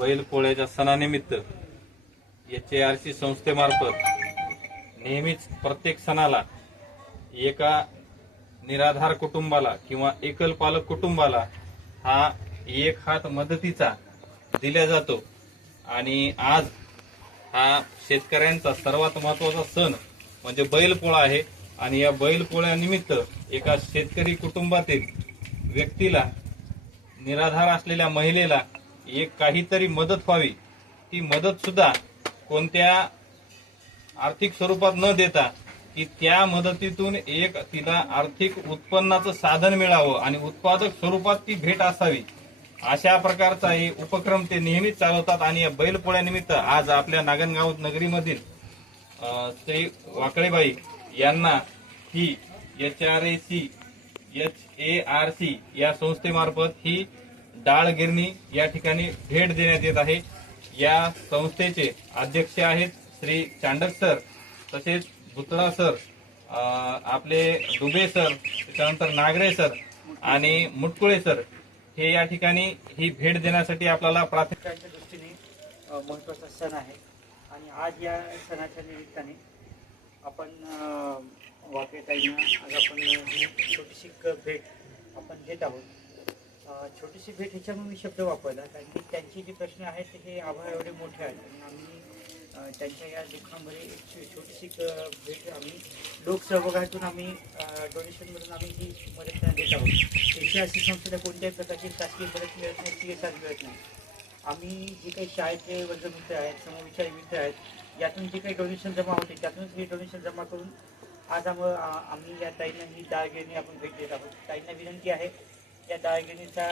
बैलपोळ्याच्या सणानिमित्त H A R C संस्थेमार्फत नेहमीच प्रत्येक सणाला एका निराधार कुटुंबाला किंवा एकल पालक कुटुंबाला हा एक हात मदतीचा दिला जातो. आणि आज हा शेतकऱ्यांचा सर्वात महत्त्वाचा सण म्हणजे बैलपोळा आहे. आणि या बैलपोळ्यानिमित्त एका शेतकरी कुटुंबातील व्यक्तीला निराधार असलेल्या महिलेला एक काहीतरी मदत व्हावी. ती मदत सुद्धा कोणत्या आर्थिक स्वरूपात न देता की त्या मदतीतून एक तिला आर्थिक उत्पन्नाचं साधन मिळावं आणि उत्पादक स्वरूपात ती भेट असावी. अशा प्रकारचा हे उपक्रम ते नेहमीच चालवतात आणि या बैलपोळ्यानिमित्त आज आपल्या नागनगाव नगरीमधील श्री वाकळेबाई यांना ही H R A C H A R C या संस्थेमार्फत ही डाळ गिरणी या ठिकाणी भेट देण्यात येत आहे. या संस्थेचे अध्यक्ष आहेत श्री चांडक सर तसेच भुतळा सर आपले दुबे सर त्याच्यानंतर नागरे सर आणि मुटकुळे सर हे या ठिकाणी ही भेट देण्यासाठी आपल्याला प्राथमिकांच्या दृष्टीने महत्त्वाचा महत्त्वाचा सण आहे. आणि आज या सणाच्या निमित्ताने आपण अ, वाकेताईंना आज आपण छोटीशी भेट आपण घेत आहोत. छोटीशी भेट ह्याच्यामुळे मी शब्द वापरला. कारण की त्यांचे जे प्रश्न आहेत ते हे आभार एवढे मोठे आहेत. आणि आम्ही त्यांच्या या दुःखामध्ये एक छोटीशी भेट आम्ही लोकसहभागातून आम्ही डोनेशनमधून आम्ही ही मदत त्यांना देत आहोत. एकशे अशी संस्थेला कोणत्याही प्रकारची शासकीय मदत मिळत नाही ती एकाच मिळत नाही. आम्ही जे काही शाळेचे वर्गमित्र आहेत समविचारी मित्र आहेत यातून जे काही डोनेशन जमा होते त्यातूनच हे डोनेशन जमा करून आज आम आम्ही या ताईंना ही डाळगिरणी आपण भेट देत आहोत. ताईंना विनंती आहे या दागिनीचा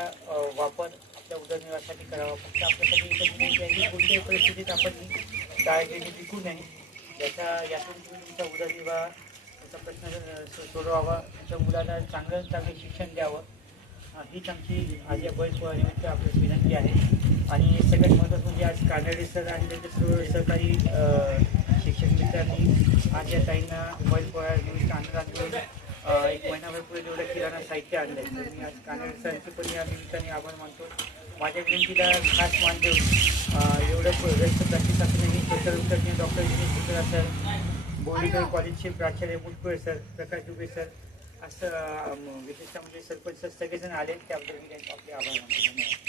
वापर आपल्या उदरनिर्वाहासाठी करावा. फक्त आपल्यासाठी एकच कोणत्याही परिस्थितीत आपण ही विकू नये. याचा यातून तुमचा उदरनिर्वाह त्याचा प्रश्न सोडवावा. तुमच्या मुलाला चांगलं चांगलं शिक्षण द्यावं. हीच आमची आज या बैल आपल्यास विनंती आहे. आणि सगळ्यात महत्त्वाचं म्हणजे आज कानडे सर आणि त्यांचे सर्व सहकारी अ, शिक्षक मित्रांनी आज या ताईंना बैल पोळ्यानिमित्त अनुदान देऊन एक महिनाभर पुढे जेवढं किराणा साहित्य आणलं. आहे तर मी आज कानडे सरांचे पण या निमित्ताने आभार मानतो. माझ्या विनंतीला खास मान देऊन एवढं व्यस्त प्रॅक्टिस असूनही सोशल उत्तरज्ञ डॉक्टर विनीत शुक्ला सर बोरीकर कॉलेजचे प्राचार्य मुटकुळे सर प्रकाश दुबे सर असं विशेषतः म्हणजे सरपंच सर सगळेजण आले. त्याबद्दल मी त्यांचे आपले आभार मानतो. धन्यवाद.